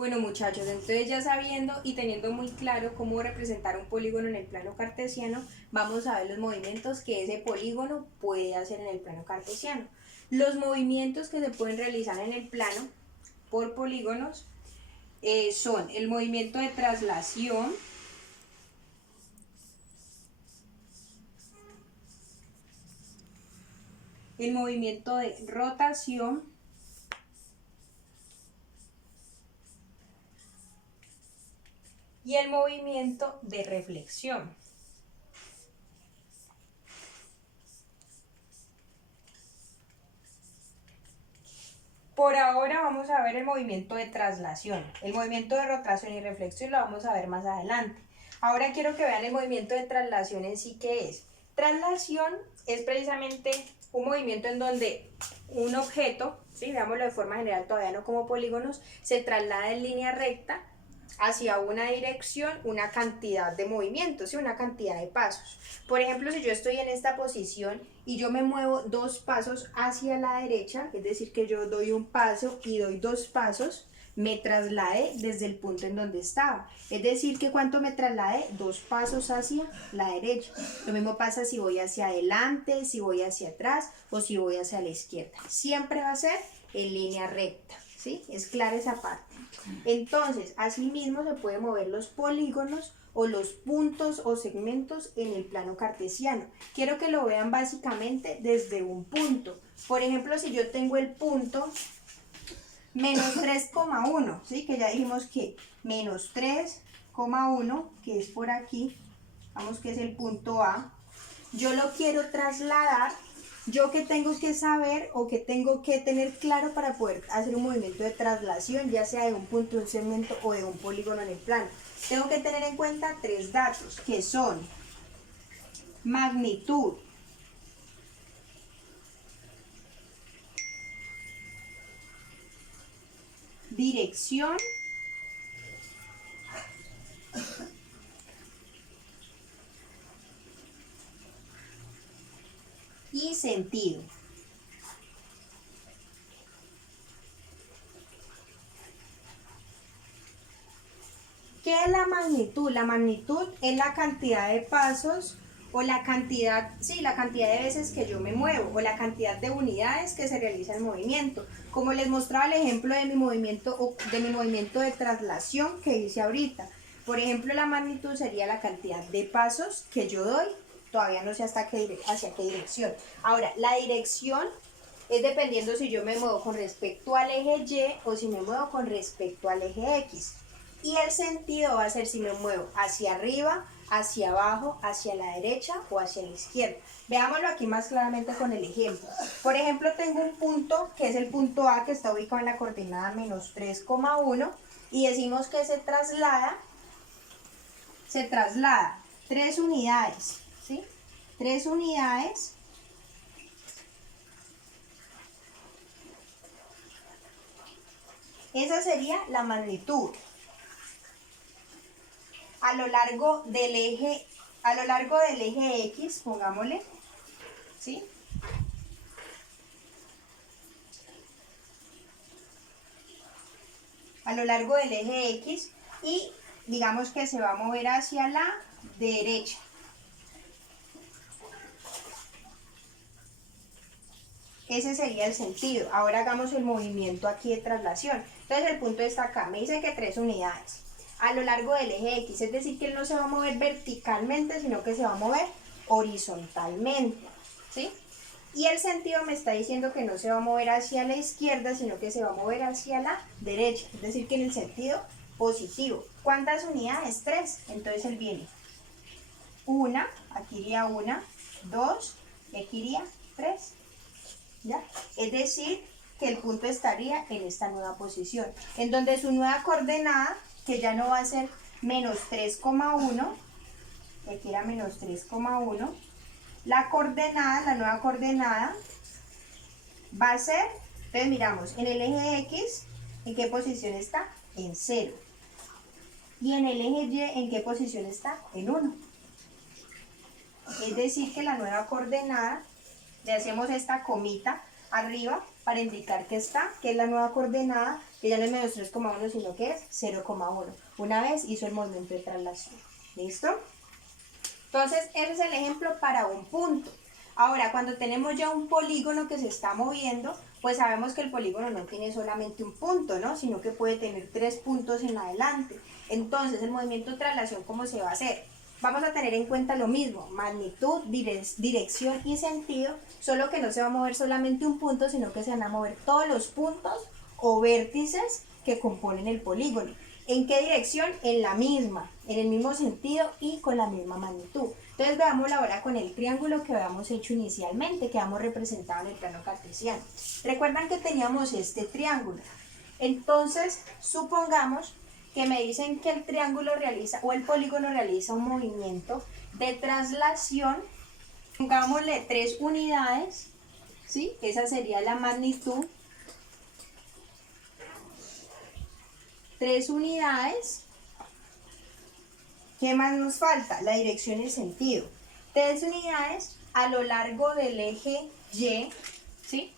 Bueno muchachos, entonces ya sabiendo y teniendo muy claro cómo representar un polígono en el plano cartesiano, vamos a ver los movimientos que ese polígono puede hacer en el plano cartesiano. Los movimientos que se pueden realizar en el plano por polígonos son el movimiento de traslación, el movimiento de rotación, y el movimiento de reflexión. Por ahora vamos a ver el movimiento de traslación. El movimiento de rotación y reflexión lo vamos a ver más adelante. Ahora quiero que vean el movimiento de traslación en sí, ¿qué es? Traslación es precisamente un movimiento en donde un objeto, ¿sí? Veámoslo de forma general, todavía no como polígonos, se traslada en línea recta hacia una dirección, una cantidad de movimientos, ¿sí? Una cantidad de pasos. Por ejemplo, si yo estoy en esta posición y yo me muevo 2 pasos hacia la derecha, es decir, que yo doy un paso y doy 2 pasos, me trasladé desde el punto en donde estaba. Es decir, que ¿cuánto me trasladé? 2 pasos hacia la derecha. Lo mismo pasa si voy hacia adelante, si voy hacia atrás o si voy hacia la izquierda. Siempre va a ser en línea recta, ¿sí? Es clara esa parte. Entonces, asimismo se pueden mover los polígonos o los puntos o segmentos en el plano cartesiano. Quiero que lo vean básicamente desde un punto. Por ejemplo, si yo tengo el punto menos 3,1, ¿sí? Que ya dijimos que menos 3,1, que es por aquí, vamos que es el punto A, yo lo quiero trasladar. Yo que tengo que saber o que tengo que tener claro para poder hacer un movimiento de traslación, ya sea de un punto, de un segmento o de un polígono en el plano. Tengo que tener en cuenta 3 datos, que son magnitud, dirección y sentido. ¿Qué es la magnitud? La magnitud es la cantidad de pasos o la cantidad, sí, la cantidad de veces que yo me muevo o la cantidad de unidades que se realiza el movimiento. Como les mostraba el ejemplo de mi movimiento de traslación que hice ahorita. Por ejemplo, la magnitud sería la cantidad de pasos que yo doy. Todavía no sé hacia qué dirección. Ahora, la dirección es dependiendo si yo me muevo con respecto al eje Y o si me muevo con respecto al eje X. Y el sentido va a ser si me muevo hacia arriba, hacia abajo, hacia la derecha o hacia la izquierda. Veámoslo aquí más claramente con el ejemplo. Por ejemplo, tengo un punto que es el punto A, que está ubicado en la coordenada menos 3,1, y decimos que se traslada 3 unidades, ¿sí? 3 unidades esa sería la magnitud. A lo largo del eje X, pongámosle, ¿sí? A lo largo del eje X, y digamos que se va a mover hacia la derecha. Ese sería el sentido. Ahora hagamos el movimiento aquí de traslación. Entonces el punto está acá, me dice que 3 unidades. A lo largo del eje X, es decir que él no se va a mover verticalmente, sino que se va a mover horizontalmente, ¿sí? Y el sentido me está diciendo que no se va a mover hacia la izquierda, sino que se va a mover hacia la derecha, es decir que en el sentido positivo. ¿Cuántas unidades? 3. Entonces él viene una, aquí iría una, 2, y aquí iría 3. ¿Ya? Es decir que el punto estaría en esta nueva posición, en donde su nueva coordenada, que ya no va a ser menos 3,1, que aquí era menos 3,1, la nueva coordenada va a ser, entonces miramos, en el eje X, ¿en qué posición está? En 0. Y en el eje Y, ¿en qué posición está? En 1. Es decir que la nueva coordenada, le hacemos esta comita arriba para indicar que es la nueva coordenada, que ya no es menos 3,1, sino que es 0,1. Una vez hizo el movimiento de traslación. ¿Listo? Entonces, ese es el ejemplo para un punto. Ahora, cuando tenemos ya un polígono que se está moviendo, pues sabemos que el polígono no tiene solamente un punto, ¿no? Sino que puede tener 3 puntos en adelante. Entonces, el movimiento de traslación, ¿cómo se va a hacer? Vamos a tener en cuenta lo mismo, magnitud, dirección y sentido, solo que no se va a mover solamente un punto, sino que se van a mover todos los puntos o vértices que componen el polígono. ¿En qué dirección? En la misma, en el mismo sentido y con la misma magnitud. Entonces veámoslo ahora con el triángulo que habíamos hecho inicialmente, que habíamos representado en el plano cartesiano. Recuerdan que teníamos este triángulo. Entonces, supongamos que me dicen que el triángulo realiza, o el polígono realiza un movimiento de traslación, pongámosle 3 unidades, ¿sí? Esa sería la magnitud. 3 unidades. ¿Qué más nos falta? La dirección y el sentido. 3 unidades a lo largo del eje Y, ¿sí?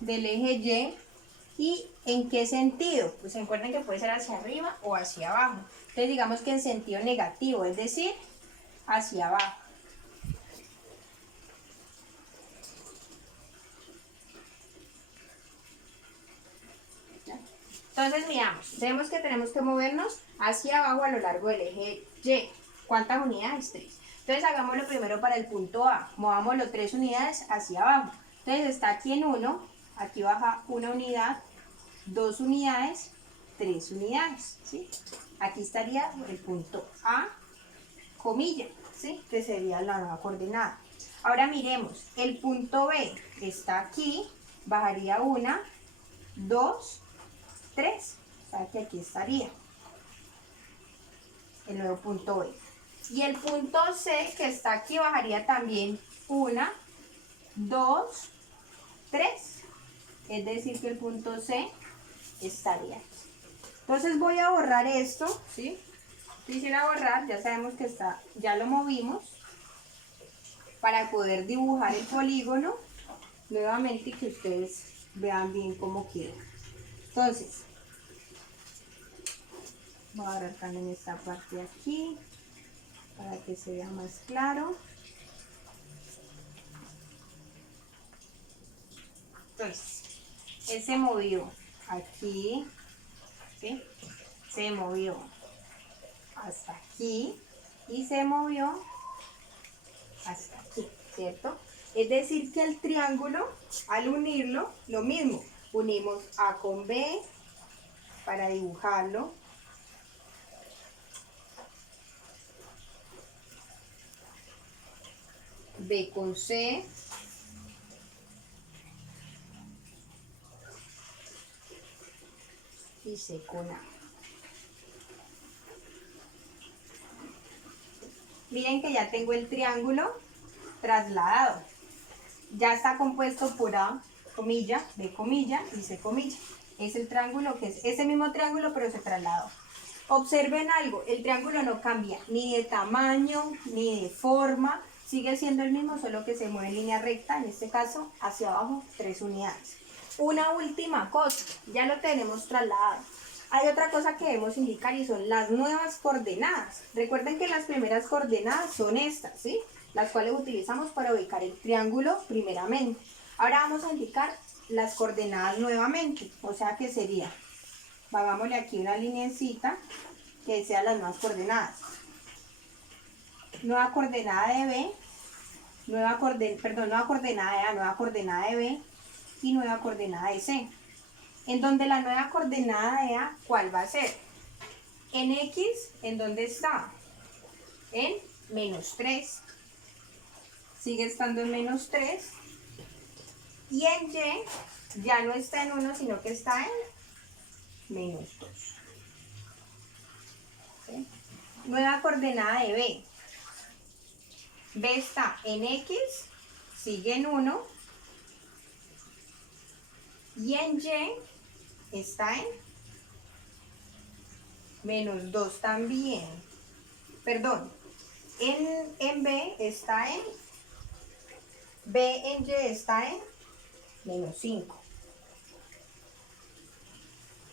Del eje Y. ¿Y en qué sentido? Pues recuerden que puede ser hacia arriba o hacia abajo. Entonces digamos que en sentido negativo, es decir, hacia abajo. Entonces miramos, vemos que tenemos que movernos hacia abajo a lo largo del eje Y. ¿Cuántas unidades? 3. Entonces hagámoslo primero para el punto A. Movámoslo 3 unidades hacia abajo. Entonces está aquí en 1, aquí baja 1 unidad, 2 unidades, 3 unidades, ¿sí? Aquí estaría el punto A, comilla, ¿sí? Que sería la nueva coordenada. Ahora miremos, el punto B está aquí, bajaría 1, 2, 3, o sea que aquí estaría el nuevo punto B. Y el punto C que está aquí bajaría también 1, 2, 3, es decir que el punto C estaría aquí. Entonces voy a borrar esto, ¿sí? Quisiera borrar, ya sabemos que está, ya lo movimos para poder dibujar el polígono nuevamente y que ustedes vean bien cómo queda. Entonces, voy a borrar también esta parte de aquí para que se vea más claro. Entonces, él se movió aquí, ¿sí? Se movió hasta aquí y se movió hasta aquí, ¿cierto? Es decir que el triángulo, al unirlo, lo mismo, unimos A con B para dibujarlo. B con C. Y C con A. Miren que ya tengo el triángulo trasladado. Ya está compuesto por A, comilla, B, comilla y C, comilla. Es el triángulo que es ese mismo triángulo, pero se trasladó. Observen algo, el triángulo no cambia ni de tamaño, ni de forma, sigue siendo el mismo, solo que se mueve en línea recta, en este caso hacia abajo 3 unidades. Una última cosa, ya lo tenemos trasladado. Hay otra cosa que debemos indicar y son las nuevas coordenadas. Recuerden que las primeras coordenadas son estas, ¿sí? Las cuales utilizamos para ubicar el triángulo primeramente. Ahora vamos a indicar las coordenadas nuevamente, o sea que sería, hagámosle aquí una lineecita que sea las nuevas coordenadas. Nueva coordenada de B, nueva coordenada de A, nueva coordenada de B y nueva coordenada de C. En donde la nueva coordenada de A, ¿cuál va a ser? En X, ¿en dónde está? En -3. Sigue estando en -3. Y en Y ya no está en 1, sino que está en -2. ¿Sí? Nueva coordenada de B. B está en X, sigue en 1. Y en Y está en -2 también. perdón, en B está en, B en Y está en menos 5.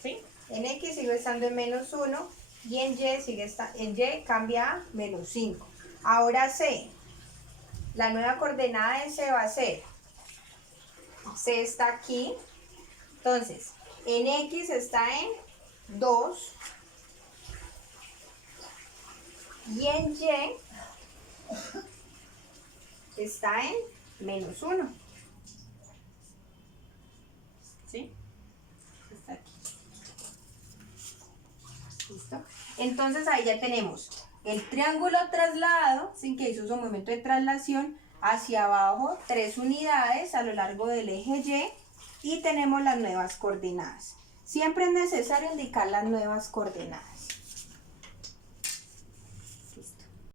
¿Sí? En X sigue estando en menos 1 y en Y, en Y cambia a menos 5. Ahora C, la nueva coordenada en C va a ser, C está aquí, entonces en X está en 2 y en Y está en menos 1. ¿Sí? Está aquí. ¿Listo? Entonces ahí ya tenemos el triángulo trasladado, sin que hizo su movimiento de traslación, hacia abajo 3 unidades a lo largo del eje Y y tenemos las nuevas coordenadas. Siempre es necesario indicar las nuevas coordenadas.